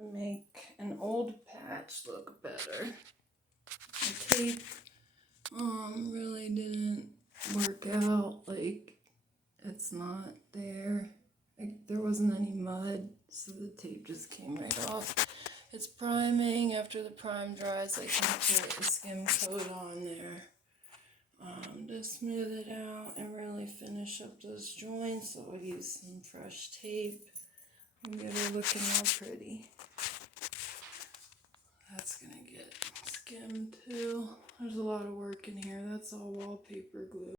to make an old patch look better. The tape really didn't work out. Like, it's not there. Like, there wasn't any mud, so the tape just came right off. It's priming. After the prime dries, I can put a skim coat on there to smooth it out and really finish up those joints. So I'll use some fresh tape and get her looking all pretty. That's gonna get skimmed too. There's a lot of work in here. That's all wallpaper glue.